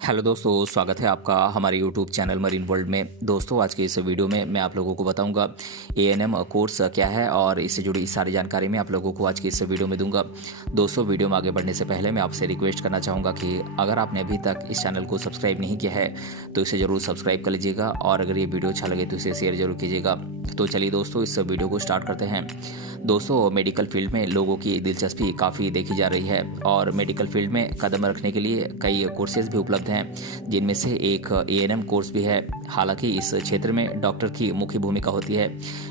Hello दोस्तों, स्वागत है आपका हमारे यूट्यूब चैनल मरीन वर्ल्ड में। दोस्तों, आज के इस वीडियो में मैं आप लोगों को बताऊंगा एएनएम कोर्स क्या है और इससे जुड़ी सारी जानकारी मैं आप लोगों को आज के इस वीडियो में दूंगा। दोस्तों, वीडियो में आगे बढ़ने से पहले मैं आपसे रिक्वेस्ट करना चाहूँगा कि अगर आपने अभी तक इस चैनल को सब्सक्राइब नहीं किया है तो इसे ज़रूर सब्सक्राइब कर लीजिएगा और अगर ये वीडियो अच्छा लगे तो इसे शेयर जरूर कीजिएगा। तो चलिए दोस्तों, इस वीडियो को स्टार्ट करते हैं। दोस्तों, मेडिकल फील्ड में लोगों की दिलचस्पी काफ़ी देखी जा रही है और मेडिकल फील्ड में कदम रखने के लिए कई कोर्सेज भी उपलब्ध हैं, जिनमें से एक एएनएम कोर्स भी है। हालांकि इस क्षेत्र में डॉक्टर की मुख्य भूमिका होती है,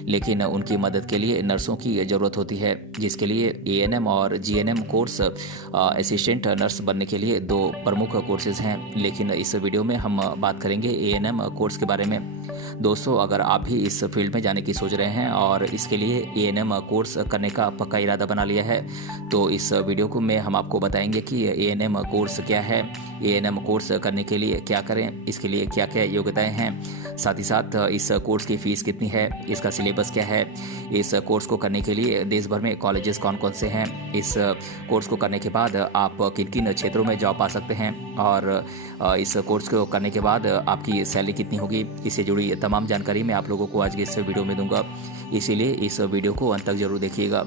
लेकिन उनकी मदद के लिए नर्सों की ज़रूरत होती है, जिसके लिए एएनएम और जीएनएम कोर्स असिस्टेंट नर्स बनने के लिए दो प्रमुख कोर्सेज हैं। लेकिन इस वीडियो में हम बात करेंगे एएनएम कोर्स के बारे में। दोस्तों, अगर आप भी इस फील्ड में जाने की सोच रहे हैं और इसके लिए एएनएम कोर्स करने का पक्का इरादा बना लिया है, तो इस वीडियो को में हम आपको बताएंगे कि एएनएम कोर्स क्या है, एएनएम कोर्स करने के लिए क्या करें, इसके लिए क्या क्या योग्यताएं हैं, साथ ही साथ इस कोर्स की फ़ीस कितनी है, इसका सिलेबस क्या है, इस कोर्स को करने के लिए देश भर में कॉलेजेस कौन कौन से हैं, इस कोर्स को करने के बाद आप किन किन क्षेत्रों में जॉब पा सकते हैं और इस कोर्स को करने के बाद आपकी सैलरी कितनी होगी, इससे जुड़ी तमाम जानकारी मैं आप लोगों को आज के इस वीडियो में दूंगा। इसीलिए इस वीडियो को अंत तक जरूर देखिएगा।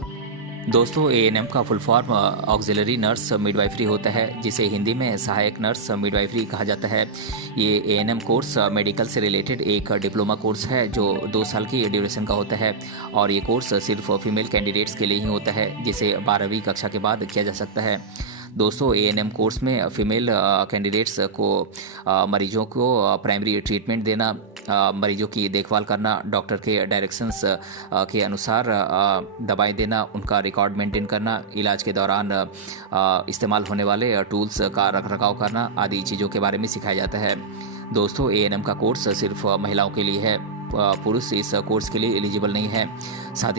दोस्तों, एएनएम का full form auxiliary nurse midwifery होता है, जिसे हिंदी में सहायक नर्स मिडवाइफरी कहा जाता है। ये एएनएम कोर्स मेडिकल से रिलेटेड एक डिप्लोमा कोर्स है जो 2 साल की ड्यूरेशन का होता है और ये कोर्स सिर्फ फीमेल कैंडिडेट्स के लिए ही होता है, जिसे 12वीं कक्षा के बाद किया जा सकता है। दोस्तों, एएनएम कोर्स में फीमेल कैंडिडेट्स को मरीजों को प्राइमरी ट्रीटमेंट देना, मरीजों की देखभाल करना, डॉक्टर के डायरेक्शंस के अनुसार दवाएं देना, उनका रिकॉर्ड मेंटेन करना, इलाज के दौरान इस्तेमाल होने वाले टूल्स का रखरखाव करना आदि चीज़ों के बारे में सिखाया जाता है। दोस्तों, एएनएम का कोर्स सिर्फ महिलाओं के लिए है, पुरुष इस कोर्स के लिए एलिजिबल नहीं है। साथ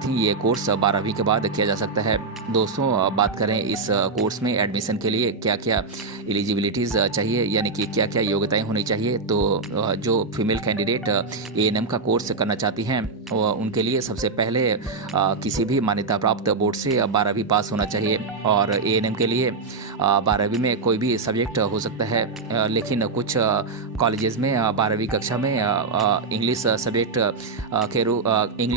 ही ये कोर्स 12वीं के बाद किया जा सकता है। दोस्तों, बात करें इस कोर्स में एडमिशन के लिए क्या क्या एलिजिबिलिटीज़ चाहिए, यानी कि क्या क्या योग्यताएं होनी चाहिए, तो जो फीमेल कैंडिडेट एएनएम का कोर्स करना चाहती हैं उनके लिए सबसे पहले किसी भी मान्यता प्राप्त बोर्ड से 12वीं पास होना चाहिए और एएनएम के लिए 12वीं में कोई भी सब्जेक्ट हो सकता है, लेकिन कुछ कॉलेजेस में 12वीं कक्षा में इंग्लिश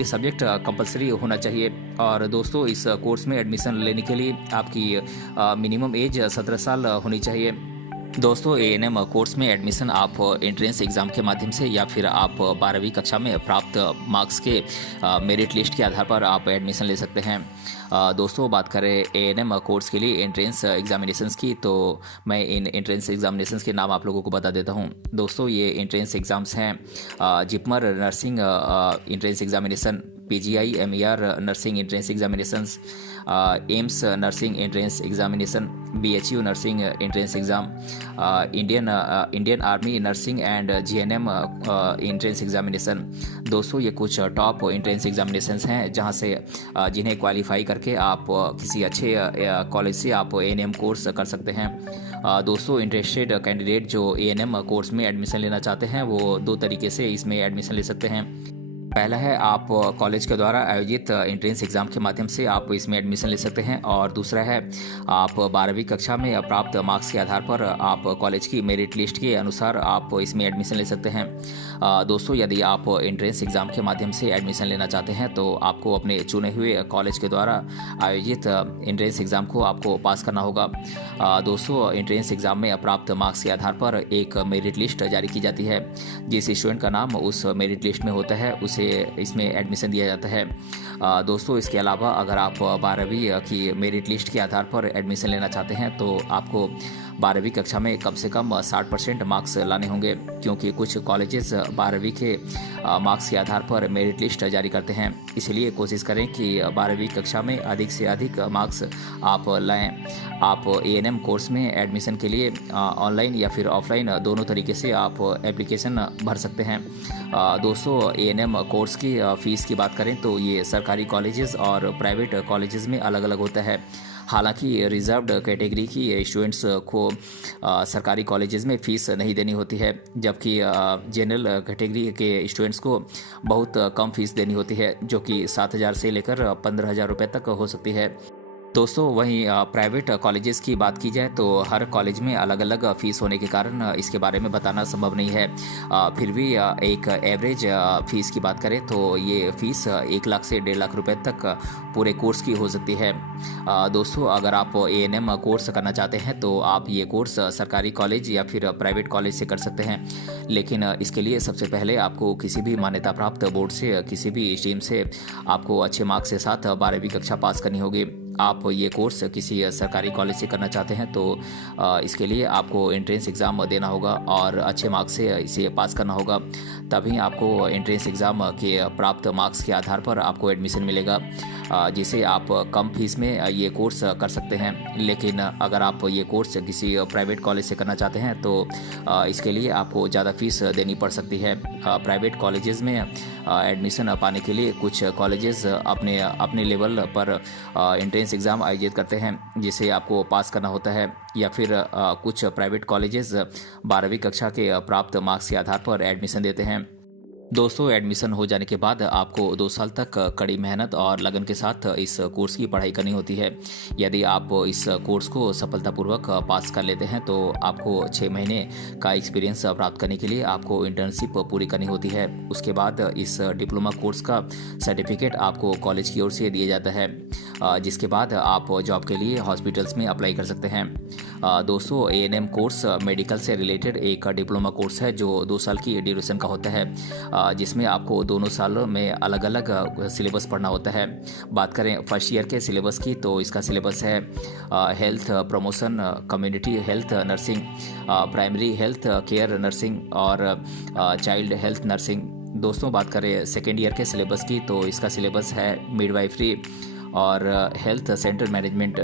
सब्जेक्ट कंपलसरी होना चाहिए। और दोस्तों, इस कोर्स में एडमिशन लेने के लिए आपकी मिनिमम एज 17 साल होनी चाहिए। दोस्तों, एएनएम कोर्स में एडमिशन आप एंट्रेंस एग्ज़ाम के माध्यम से या फिर आप 12वीं कक्षा में प्राप्त मार्क्स के मेरिट लिस्ट के आधार पर आप एडमिशन ले सकते हैं। दोस्तों, बात करें एएनएम कोर्स के लिए एंट्रेंस एग्जामिनेशंस की, तो मैं इन एंट्रेंस एग्जामिनेशंस के नाम आप लोगों को बता देता हूं। दोस्तों, ये एंट्रेंस एग्ज़ाम्स हैं JIPMER nursing entrance examination, PGI MER nursing entrance examinations, AIIMS nursing entrance examination, BHU nursing entrance exam, Indian army nursing and GNM entrance examination. दोस्तों, ये कुछ टॉप एंट्रेंस एग्जामिनेशंस हैं जहां से जिन्हें क्वालिफाई करके आप किसी अच्छे कॉलेज से आप एएनएम कोर्स कर सकते हैं। दोस्तों, इंटरेस्टेड कैंडिडेट जो एएनएम कोर्स में एडमिशन लेना चाहते हैं वो 2 तरीके से इसमें एडमिशन ले सकते हैं। पहला है, आप कॉलेज के द्वारा आयोजित एंट्रेंस एग्ज़ाम के माध्यम से आप इसमें एडमिशन ले सकते हैं और दूसरा है, आप 12वीं कक्षा में प्राप्त मार्क्स के आधार पर आप कॉलेज की मेरिट लिस्ट के अनुसार आप इसमें एडमिशन ले सकते हैं। दोस्तों, यदि आप एंट्रेंस एग्ज़ाम के माध्यम से एडमिशन लेना चाहते हैं तो आपको अपने चुने हुए कॉलेज के द्वारा आयोजित एंट्रेंस एग्ज़ाम को आपको पास करना होगा। दोस्तों, एंट्रेंस एग्ज़ाम में प्राप्त मार्क्स के आधार पर एक मेरिट लिस्ट जारी की जाती है। जिस स्टूडेंट का नाम उस मेरिट लिस्ट में होता है उसे इसमें एडमिशन दिया जाता है। दोस्तों, इसके अलावा अगर आप 12वीं की मेरिट लिस्ट के आधार पर एडमिशन लेना चाहते हैं तो आपको 12वीं कक्षा में कम से कम 60% मार्क्स लाने होंगे, क्योंकि कुछ कॉलेजेस 12वीं के मार्क्स के आधार पर मेरिट लिस्ट जारी करते हैं। इसलिए कोशिश करें कि 12वीं कक्षा में अधिक से अधिक मार्क्स आप लाएं। आप एएनएम कोर्स में एडमिशन के लिए ऑनलाइन या फिर ऑफलाइन दोनों तरीके से आप एप्लीकेशन भर सकते हैं। दोस्तों, एएनएम कोर्स की फ़ीस की बात करें तो ये सरकारी कॉलेजेस और प्राइवेट कॉलेजेस में अलग अलग होता है। हालांकि रिजर्व्ड कैटेगरी की स्टूडेंट्स को सरकारी कॉलेजेस में फ़ीस नहीं देनी होती है, जबकि जनरल कैटेगरी के स्टूडेंट्स को बहुत कम फीस देनी होती है, जो कि 7,000 से लेकर 15,000 रुपये तक हो सकती है। दोस्तों वहीं प्राइवेट कॉलेजेस की बात की जाए तो हर कॉलेज में अलग अलग फ़ीस होने के कारण इसके बारे में बताना संभव नहीं है। फिर भी एक एवरेज फ़ीस की बात करें तो ये फ़ीस 1 लाख से 1.5 लाख रुपए तक पूरे कोर्स की हो सकती है। दोस्तों अगर आप एएनएम कोर्स करना चाहते हैं तो आप ये कोर्स सरकारी कॉलेज या फिर प्राइवेट कॉलेज से कर सकते हैं, लेकिन इसके लिए सबसे पहले आपको किसी भी मान्यता प्राप्त बोर्ड से किसी भी स्ट्रीम से आपको अच्छे मार्क्स के साथ 12वीं कक्षा पास करनी होगी। आप ये कोर्स किसी सरकारी कॉलेज से करना चाहते हैं तो इसके लिए आपको एंट्रेंस एग्ज़ाम देना होगा और अच्छे मार्क्स से इसे पास करना होगा, तभी आपको एंट्रेंस एग्ज़ाम के प्राप्त मार्क्स के आधार पर आपको एडमिशन मिलेगा, जिसे आप कम फीस में ये कोर्स कर सकते हैं। लेकिन अगर आप ये कोर्स किसी प्राइवेट कॉलेज से करना चाहते हैं तो इसके लिए आपको ज़्यादा फीस देनी पड़ सकती है। प्राइवेट कॉलेजेस में एडमिशन पाने के लिए कुछ कॉलेजेस अपने लेवल पर एंट्रेंस एग्ज़ाम आयोजित करते हैं जिसे आपको पास करना होता है, या फिर कुछ प्राइवेट कॉलेजेस 12वीं कक्षा के प्राप्त मार्क्स के आधार पर एडमिशन देते हैं। दोस्तों एडमिशन हो जाने के बाद आपको 2 साल तक कड़ी मेहनत और लगन के साथ इस कोर्स की पढ़ाई करनी होती है। यदि आप इस कोर्स को सफलतापूर्वक पास कर लेते हैं तो आपको 6 महीने का एक्सपीरियंस प्राप्त करने के लिए आपको इंटर्नशिप पूरी करनी होती है। उसके बाद इस डिप्लोमा कोर्स का सर्टिफिकेट आपको कॉलेज की ओर से दिया जाता है, जिसके बाद आप जॉब के लिए हॉस्पिटल्स में अप्लाई कर सकते हैं। दोस्तों एएनएम कोर्स मेडिकल से रिलेटेड एक डिप्लोमा कोर्स है जो 2 साल की ड्यूरेशन का होता है, जिसमें आपको दोनों सालों में अलग अलग सिलेबस पढ़ना होता है। बात करें फर्स्ट ईयर के सिलेबस की तो इसका सिलेबस है health promotion, community health nursing, primary health care nursing और चाइल्ड हेल्थ नर्सिंग। दोस्तों बात करें सेकेंड ईयर के सिलेबस की तो इसका सिलेबस है मिडवाइफरी और हेल्थ सेंटर मैनेजमेंट।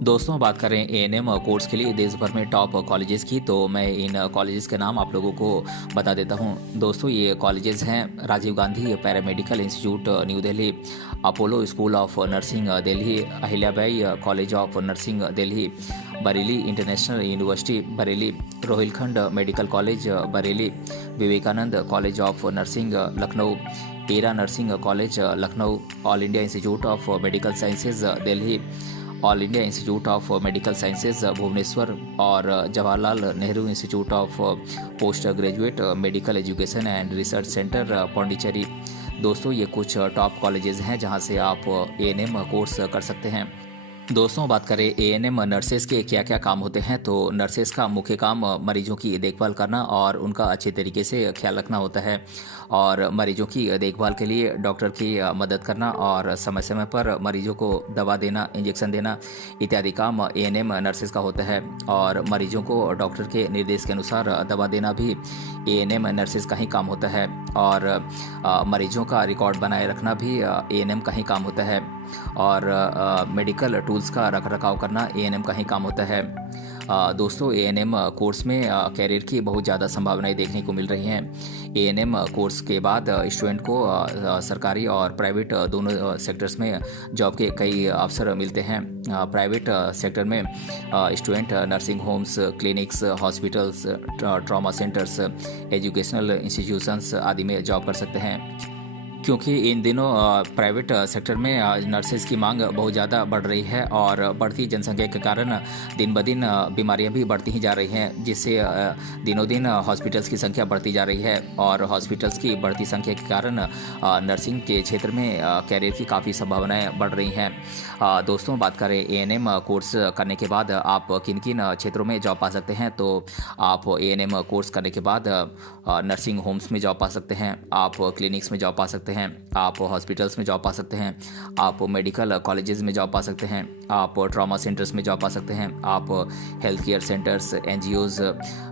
दोस्तों बात करें एएनएम कोर्स के लिए देश भर में टॉप कॉलेजेस की तो मैं इन कॉलेजेस के नाम आप लोगों को बता देता हूं। दोस्तों ये कॉलेजेस हैं Rajiv Gandhi paramedical institute New Delhi, Apollo school of nursing Delhi, Ahilyabai college of nursing Delhi, Bareilly international university Bareilly, Rohilkhand medical college Bareilly, Vivekananda college of nursing Lucknow, Era nursing college Lucknow, all India institute of medical sciences Delhi, all India institute of medical sciences Bhubaneswar और Jawaharlal Nehru institute of post graduate medical education and research centre Pondicherry. दोस्तों ये कुछ top colleges हैं जहां से आप ANM course कर सकते हैं। दोस्तों बात करें एएनएम नर्सेस के क्या क्या काम होते हैं तो नर्सेस का मुख्य काम मरीजों की देखभाल करना और उनका अच्छे तरीके से ख्याल रखना होता है, और मरीजों की देखभाल के लिए डॉक्टर की मदद करना और समय समय पर मरीजों को दवा देना, इंजेक्शन देना इत्यादि काम एएनएम नर्सेस का होता है, और मरीजों को डॉक्टर के निर्देश के अनुसार दवा देना भी एएनएम नर्सेस का ही काम होता है, और मरीजों का रिकॉर्ड बनाए रखना भी एएनएम का ही काम होता है, और मेडिकल टूल्स का रखरखाव करना एएनएम का ही काम होता है। दोस्तों एएनएम कोर्स में कैरियर की बहुत ज़्यादा संभावनाएं देखने को मिल रही हैं। एएनएम कोर्स के बाद स्टूडेंट को सरकारी और प्राइवेट दोनों सेक्टर्स में जॉब के कई अवसर मिलते हैं। प्राइवेट सेक्टर में student nursing homes, clinics, hospitals, trauma centres, educational institutions आदि में जॉब कर सकते हैं, क्योंकि इन दिनों प्राइवेट सेक्टर में नर्सेज की मांग बहुत ज़्यादा बढ़ रही है और बढ़ती जनसंख्या के कारण दिन ब दिन बीमारियां भी बढ़ती ही जा रही हैं, जिससे दिनों दिन हॉस्पिटल्स की संख्या बढ़ती जा रही है, और हॉस्पिटल्स की बढ़ती संख्या के कारण नर्सिंग के क्षेत्र में कैरियर की काफ़ी संभावनाएं बढ़ रही हैं। दोस्तों बात करें एएनएम कोर्स करने के बाद आप किन किन क्षेत्रों में जॉब पा सकते हैं तो आप एएनएम कोर्स करने के बाद नर्सिंग होम्स में जॉब पा सकते हैं, आप क्लिनिक्स में जॉब पा सकते हैं, आप हॉस्पिटल्स में जॉब पा सकते हैं, आप मेडिकल कॉलेजेस में जॉब पा सकते हैं, आप ट्रॉमा सेंटर्स में जॉब पा सकते हैं, आप हेल्थ केयर सेंटर्स, एनजीओज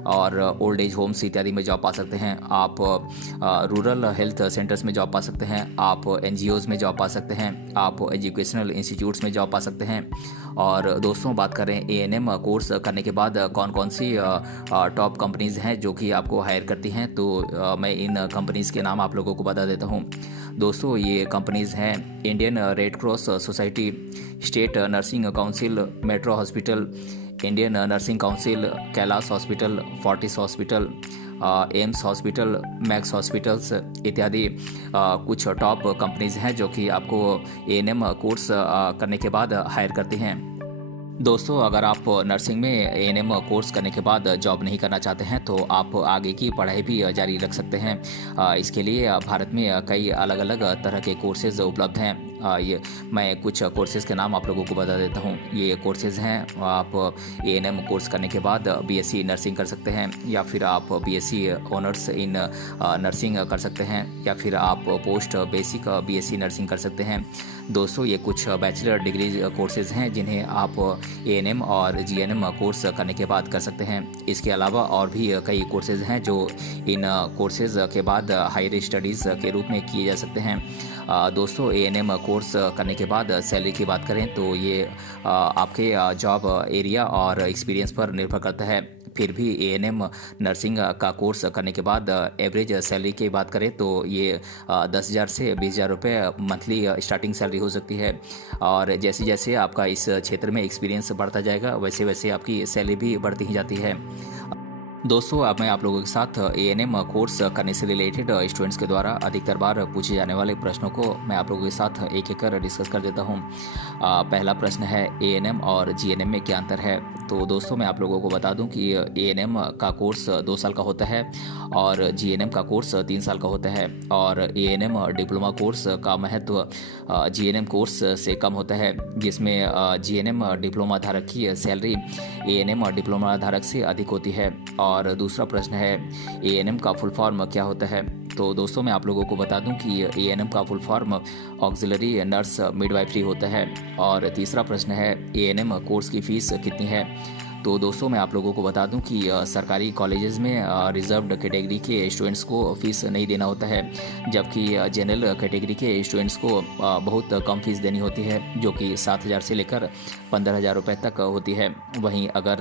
और ओल्ड एज होम्स इत्यादि में जॉब पा सकते हैं, आप रूरल हेल्थ सेंटर्स में जॉब पा सकते हैं, आप एनजीओज में जॉब पा सकते हैं, आप एजुकेशनल इंस्टीट्यूट्स में जॉब पा सकते हैं। और दोस्तों बात करें एएनएम कोर्स करने के बाद कौन कौन सी टॉप कंपनीज़ हैं जो कि आपको हायर करती हैं तो मैं इन कंपनीज़ के नाम आप लोगों को बता देता हूं। दोस्तों ये कंपनीज़ हैं Indian red cross society, state nursing council, metro hospital, Indian nursing council, Kailash hospital, Fortis hospital, AIIMS hospital, max hospitals इत्यादि कुछ टॉप कंपनीज हैं जो कि आपको एएनएम कोर्स करने के बाद हायर करती हैं। दोस्तों, अगर आप नर्सिंग में एएनएम कोर्स करने के बाद जॉब नहीं करना चाहते हैं तो आप आगे की पढ़ाई भी जारी रख सकते हैं। इसके लिए भारत में कई अलग अलग तरह के कोर्सेज उपलब्ध हैं। ये मैं कुछ कोर्सेज के नाम आप लोगों को बता देता हूँ। ये कोर्सेज हैं, आप एएनएम कोर्स करने के बाद बीएससी नर्सिंग कर सकते हैं, या फिर आप बीएससी ऑनर्स इन नर्सिंग कर सकते हैं, या फिर आप पोस्ट बेसिक बीएससी नर्सिंग कर सकते हैं। दोस्तों, ये कुछ बैचलर डिग्री कोर्सेज हैं जिन्हें आप एएनएम और जीएनएम कोर्स करने के बाद कर सकते हैं। इसके अलावा और भी कई कोर्सेज हैं जो इन कोर्सेज के बाद हायर स्टडीज़ के रूप में किए जा सकते हैं। दोस्तों, एएनएम कोर्स करने के बाद सैलरी की बात करें तो ये आपके जॉब एरिया और एक्सपीरियंस पर निर्भर करता है। फिर भी एएनएम नर्सिंग का कोर्स करने के बाद एवरेज सैलरी की बात करें तो ये 10,000 से 20,000 रुपये मंथली स्टार्टिंग सैलरी हो सकती है। और जैसे जैसे आपका इस क्षेत्र में एक्सपीरियंस बढ़ता जाएगा वैसे वैसे आपकी सैलरी भी बढ़ती ही जाती है। दोस्तों, अब मैं आप लोगों के साथ एएनएम कोर्स करने से रिलेटेड स्टूडेंट्स के द्वारा अधिकतर बार पूछे जाने वाले प्रश्नों को मैं आप लोगों के साथ एक एक कर डिस्कस कर देता हूं। पहला प्रश्न है, एएनएम और जीएनएम में क्या अंतर है? तो दोस्तों, मैं आप लोगों को बता दूं कि एएनएम का कोर्स 2 साल का होता है और जीएनएम का कोर्स 3 साल का होता है। और एएनएम डिप्लोमा कोर्स का महत्व जीएनएम कोर्स से कम होता है, जिसमें जीएनएम डिप्लोमा धारक की सैलरी एएनएम डिप्लोमा धारक से अधिक होती है। और दूसरा प्रश्न है, एएनएम का फुल फॉर्म क्या होता है? तो दोस्तों, मैं आप लोगों को बता दूं कि एएनएम का full form auxiliary nurse midwifery होता है। और तीसरा प्रश्न है, एएनएम कोर्स की फीस कितनी है? तो दोस्तों, मैं आप लोगों को बता दूं कि सरकारी कॉलेजेस में रिजर्व्ड कैटेगरी के स्टूडेंट्स को फीस नहीं देना होता है, जबकि जनरल कैटेगरी के स्टूडेंट्स को बहुत कम फीस देनी होती है, जो कि 7,000 से लेकर 15,000 रुपये तक होती है। वहीं अगर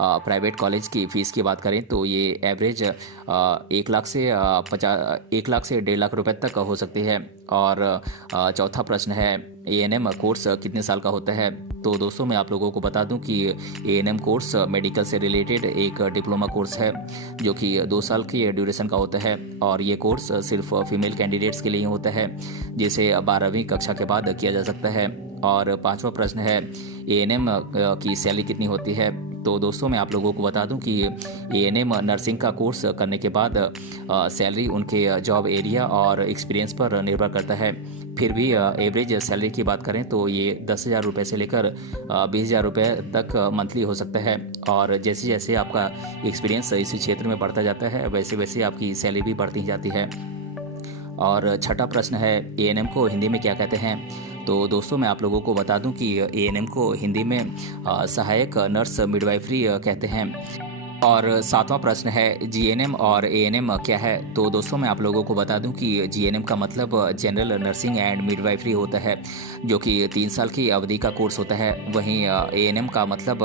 प्राइवेट कॉलेज की फ़ीस की बात करें तो ये एवरेज 1 लाख से 1,00,000 से 1.5 लाख रुपये तक हो सकती है। और चौथा प्रश्न है, एएनएम कोर्स कितने साल का होता है? तो दोस्तों, मैं आप लोगों को बता दूं कि एएनएम कोर्स मेडिकल से रिलेटेड एक डिप्लोमा कोर्स है जो कि 2 साल की ड्यूरेशन का होता है। और ये कोर्स सिर्फ फीमेल कैंडिडेट्स के लिए होता है, जिसे 12वीं कक्षा के बाद किया जा सकता है। और पांचवा प्रश्न है, एएनएम की सैलरी कितनी होती है? तो दोस्तों, मैं आप लोगों को बता दूं कि एएनएम नर्सिंग का कोर्स करने के बाद सैलरी उनके जॉब एरिया और एक्सपीरियंस पर निर्भर करता है। फिर भी एवरेज सैलरी की बात करें तो ये 10,000 रुपये से लेकर 20,000 रुपये तक मंथली हो सकता है। और जैसे जैसे आपका एक्सपीरियंस इस क्षेत्र में बढ़ता जाता है वैसे वैसे आपकी सैलरी भी बढ़ती जाती है। और छठा प्रश्न है, एएनएम को हिंदी में क्या कहते हैं? तो दोस्तों, मैं आप लोगों को बता दूं कि एएनएम को हिंदी में सहायक नर्स मिडवाइफरी कहते हैं। और सातवां प्रश्न है, जीएनएम और एएनएम क्या है? तो दोस्तों, मैं आप लोगों को बता दूं कि जीएनएम का मतलब जनरल नर्सिंग एंड मिडवाइफरी होता है, जो कि 3 साल की अवधि का कोर्स होता है। वहीं एएनएम का मतलब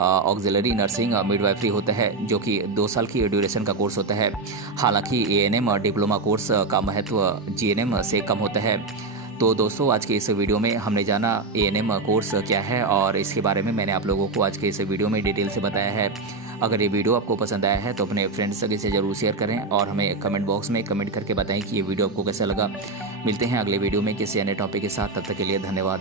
ऑक्सिलरी नर्सिंग मिडवाइफरी होता है, जो कि 2 साल की ड्यूरेशन का कोर्स होता है। हालांकि एएनएम डिप्लोमा कोर्स का महत्व जीएनएम से कम होता है। तो दोस्तों, आज के इस वीडियो में हमने जाना एएनएम कोर्स क्या है और इसके बारे में मैंने आप लोगों को आज के इस वीडियो में डिटेल से बताया है। अगर ये वीडियो आपको पसंद आया है तो अपने फ्रेंड्स सगे से जरूर शेयर करें और हमें कमेंट बॉक्स में कमेंट करके बताएं कि ये वीडियो आपको कैसा लगा। मिलते हैं अगले वीडियो में किसी अन्य टॉपिक के साथ, तब तक के लिए धन्यवाद।